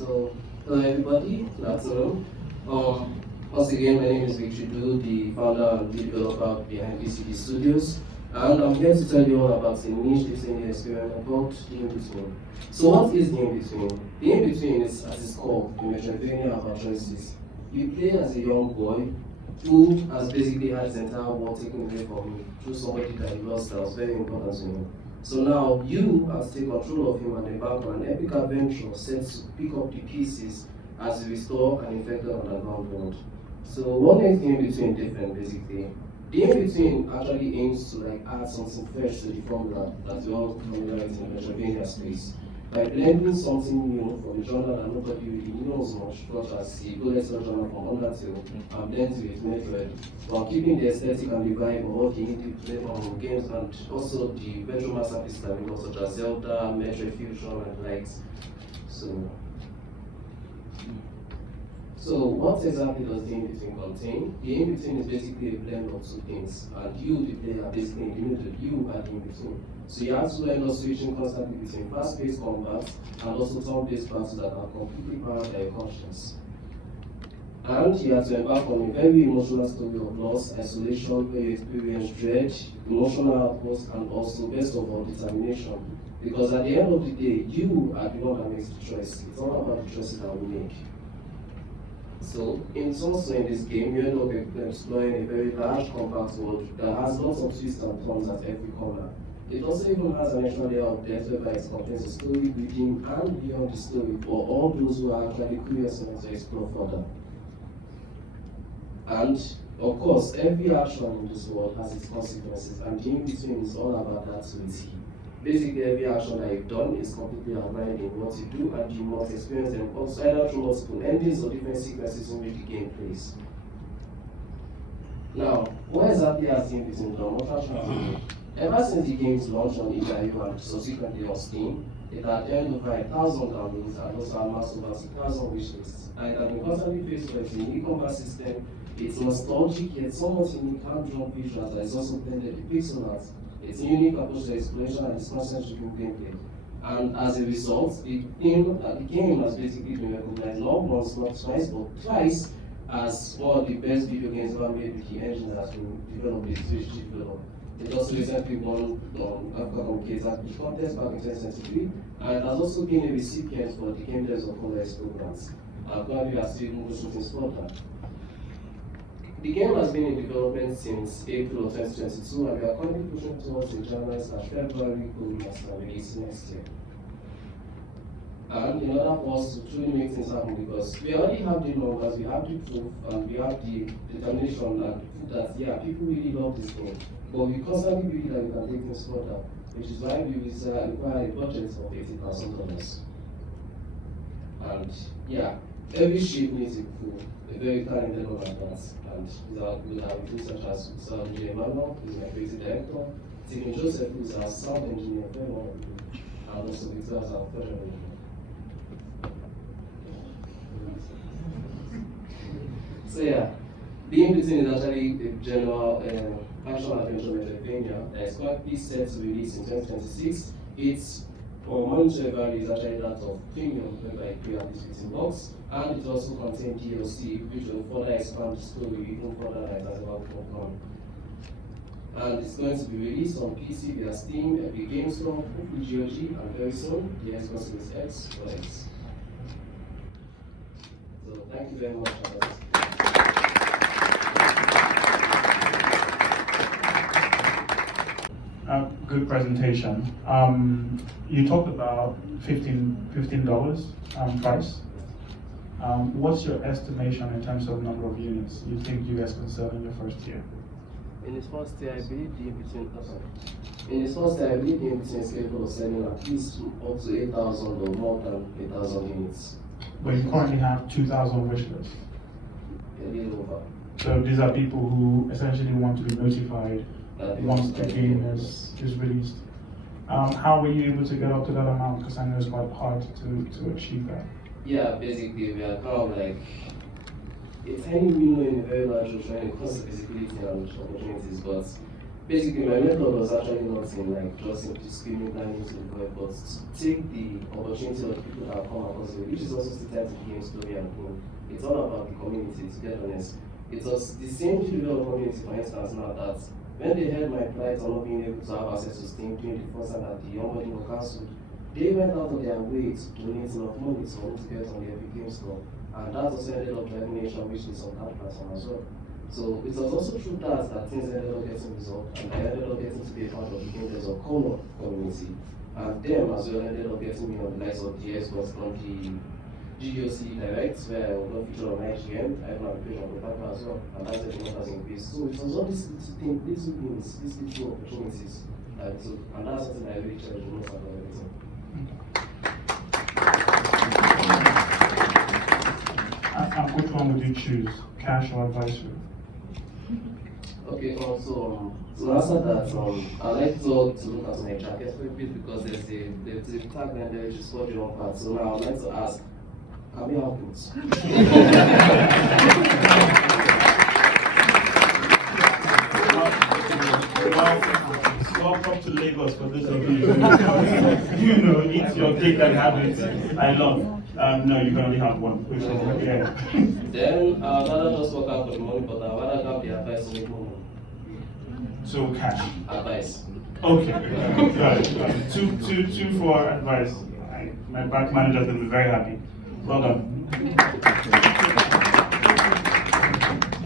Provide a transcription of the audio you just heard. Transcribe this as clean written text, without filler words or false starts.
So, hello everybody, good afternoon. Once again, my name is VCD, the founder and lead developer behind VCD Studios, and I'm here to tell you all about a niche listening experiment called the Inbetween. So, what is the Inbetween? The Inbetween is, at its core, the Metroidvania of our choices. You play as a young boy who has basically had his entire world taken away from him through somebody that he lost that was very important to him. So now you have to take control of him and embark on an epic adventure set to pick up the pieces as you restore an infected underground world. So what makes the in-between different basically? The in-between actually aims to add something fresh to the formula that we all familiar with in the Metroidvania space. By blending something new from a genre that nobody really knows much, such as the bullet hell genre from Undertale, and blend it with Metroid, while keeping the aesthetic and the vibe of all the indie games and also the retro masterpieces that we know, such as Zelda, Metroid Fusion, and likes. So what exactly does the in-between contain? The in-between is basically a blend of two things, and you, the player, are basically in the middle. You are the in-between. So you have to end up switching constantly between fast-paced combat and also turn-based battles that are completely powered by your conscience. And you have to embark on a very emotional story of loss, isolation, where you experience dread, emotional outbursts, and also, best of all, determination. Because at the end of the day, you are the one that makes the choice. It's all about the choices that we make. So, it's also in this game, you end up exploring a very large, compact world that has lots of twists and turns at every corner. It also even has an extra layer of depth whereby it contains a story within and beyond the story for all those who are actually curious enough to explore further. And, of course, every action in this world has its consequences, and the in-between is all about that to the T. Basically, every action that you've done is completely outlined in what you do, and you must experience them also either through multiple endings or different sequences in which the game plays. Now, what exactly has the in-between done? What has happened? Ever since the game's launch on eBay and subsequently on Steam, it had earned over 1,000 downloads and also amassed over 2,000 wishlists. And it has been constantly faced with its unique combat system, its nostalgic yet somewhat unique hand-drawn visuals that is also blended with pixel art, its unique approach to exploration and its constant-driven gameplay. And as a result, the game has basically been recognized not once, not twice, but twice as one of the best video games ever made with the engine that has been developed with Switch developed. It also recently won Africa Communicates Active Contest back in 2023, and it has also been a recipient for the Game Devs of Colors programs. I'm glad we are still moving things further. The game has been in development since April of 2022, and we are currently pushing towards a January/February remaster release next year. And in order for us to truly make things happen, because we already have the numbers, we have the proof, and we have the determination and proof that, yeah, people really love this game. But we constantly believe that we can take things further, which is why we require a budget of $80,000. And yeah, every ship needs a crew, a very talented one like that. And we have people such as Engineer Emmanuel, who is my creative director, Stephen Joseph, who is our sound engineer, very wonderful, and also Victor as our production engineer. So yeah, the in-between is actually a general action adventure Metroidvania that is currently set to release in 2026. Its monetary value is actually that of premium, whereby you have this $15, and it also contains DLC, which will further expand the story even further than it has ever come. And it's going to be released on PC via Steam, Epic Games Store, hopefully GOG, and very soon the Xbox Series X or X. So thank you very much. Good presentation. You talked about $15 price. What's your estimation in terms of number of units you think you guys can sell in your first year? In its first year, I believe the in-between is capable of selling at least up to 8,000 or more than 8,000 units. But you currently have 2,000 wish lists. A little over. So these are people who essentially want to be notified once the game is released. How were you able to get up to that amount? Because I know it's quite hard to achieve that. Yeah, basically we are kind of like a tiny window in a very large ocean when it comes to visibility and opportunities, but basically my method was actually not in like just simply screaming down into the void, but to take the opportunity of the people that have come across it, which is also stated in the game story and thing. It's all about the community, to get honest. It was the same development community, for instance, now that when they heard my plight on not being able to have access to Steam during the first time that the onboarding was cancelled, they went out of their way to donate enough money to want to get on the Epic Game Store. And that also ended up driving nation which is on that platform as well. So it was also through that things ended up getting resolved, and I ended up getting to be a part of the Game Devs of Common community. And them as well ended up getting me on the likes of the Xbox on the GDOC Direct, where I was not featured on IGN. I have an application on the paper as well, and that's the thing that has increased. So it was all these little things, little wins, these little opportunities. And that's something I really cherish the most about everything. And which one would you choose, cash or advisory? Okay, so to answer that, I like to look at my jacket for a bit because there's a tagline there which is called your own part. So now I'd like to ask, can we have boots? Welcome to Lagos for those of you who eat your cake and have it. I love. No, you can only have one. Which is, yeah. Then I'd rather just work out for the money, but I'd rather have the advice to make more money. So cash. Advice. Okay. Got it. Two for advice. My bank manager is going to be very happy. Well done.